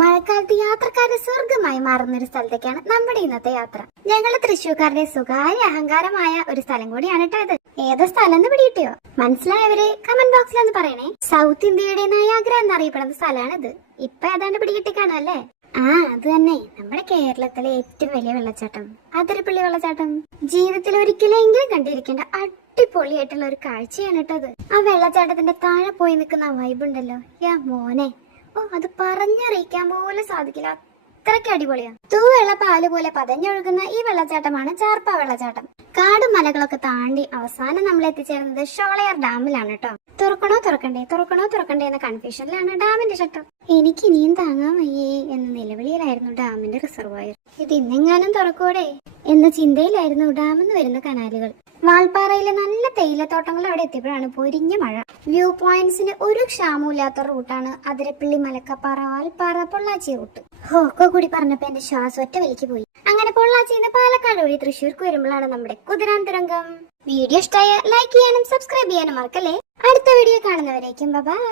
മഴക്കാലത്ത് യാത്രക്കാരുടെ സ്വർഗമായി മാറുന്ന ഒരു സ്ഥലത്തേക്കാണ് നമ്മുടെ ഇന്നത്തെ യാത്ര. ഞങ്ങള് തൃശ്ശൂർക്കാരുടെ സ്വകാര്യ അഹങ്കാരമായ ഒരു സ്ഥലം കൂടിയാണ് കേട്ടോ ഇത്. ഏത് സ്ഥലം എന്ന് പിടികിട്ടിയോ? മനസ്സിലായവരെ കമന്റ് ബോക്സിൽ ഒന്ന് പറയണേ. സൗത്ത് ഇന്ത്യയുടെ നയാഗ്ര എന്നറിയപ്പെടുന്ന സ്ഥലമാണിത്. ഇപ്പൊ ഏതാണ്ട് പിടികിട്ടിക്കാണോ അല്ലേ? അത് തന്നെ, നമ്മുടെ കേരളത്തിലെ ഏറ്റവും വലിയ വെള്ളച്ചാട്ടം, അതിരപ്പള്ളി വെള്ളച്ചാട്ടം. ജീവിതത്തിൽ ഒരിക്കലെങ്കിലും കണ്ടിരിക്കേണ്ട അടിപൊളിയായിട്ടുള്ള ഒരു കാഴ്ചയാണ് കേട്ടത്. ആ വെള്ളച്ചാട്ടത്തിന്റെ താഴെ പോയി നിൽക്കുന്ന ആ വൈബ് ഉണ്ടല്ലോ, യാ മോനെ, അത് പറഞ്ഞറിയിക്കാൻ പോലും സാധിക്കില്ല, അത്രയ്ക്ക് അടിപൊളിയാ. തൂവെള്ള പാല് പോലെ പതഞ്ഞൊഴുകുന്ന ഈ വെള്ളച്ചാട്ടമാണ് ചാർപ്പ വെള്ളച്ചാട്ടം. കാടും മലകളൊക്കെ താണ്ടി അവസാനം നമ്മൾ എത്തിച്ചേർന്നത് ഷോളയാർ ഡാമിലാണ് കേട്ടോ. തുറക്കണോ തുറക്കണ്ടേ എന്ന കൺഫ്യൂഷനിലാണ് ഡാമിന്റെ ഷട്ടർ. എനിക്ക് ഇനിയും താങ്ങാൻ വയ്യേ എന്ന നിലവിളിയിലായിരുന്നു ഡാമിന്റെ റിസർവോയർ. ഇത് ഇന്നെങ്ങാനും തുറക്കൂടെ എന്ന ചിന്തയിലായിരുന്നു ഡാമെന്ന് വരുന്ന കനാലുകൾ. വാൾപ്പാറയിലെ നല്ല തേയിലത്തോട്ടങ്ങൾ അവിടെ എത്തിയപ്പോഴാണ് പൊരിഞ്ഞ മഴ. വ്യൂ പോയിന്റ്സിന് ഒരു ക്ഷാമമില്ലാത്ത റൂട്ടാണ് അതിരപ്പള്ളി, മലക്കപ്പാറ, വാൾപ്പാറ, പൊള്ളാച്ചി റൂട്ട്. ഒക്കെ കൂടി പറഞ്ഞപ്പോ എന്റെ ശ്വാസം ഒറ്റ വലിക്ക് പോയി. അങ്ങനെ പൊള്ളാച്ചിന്ന് പാലക്കാട് വഴി തൃശ്ശൂർക്ക് വരുമ്പോഴാണ് നമ്മുടെ കുതിരാന്തരംഗം. വീഡിയോ ഇഷ്ടമായ ലൈക്ക് ചെയ്യാനും സബ്സ്ക്രൈബ് ചെയ്യാനും മറക്കല്ലേ. അടുത്ത വീഡിയോ കാണുന്നവരേക്കും ബൈ.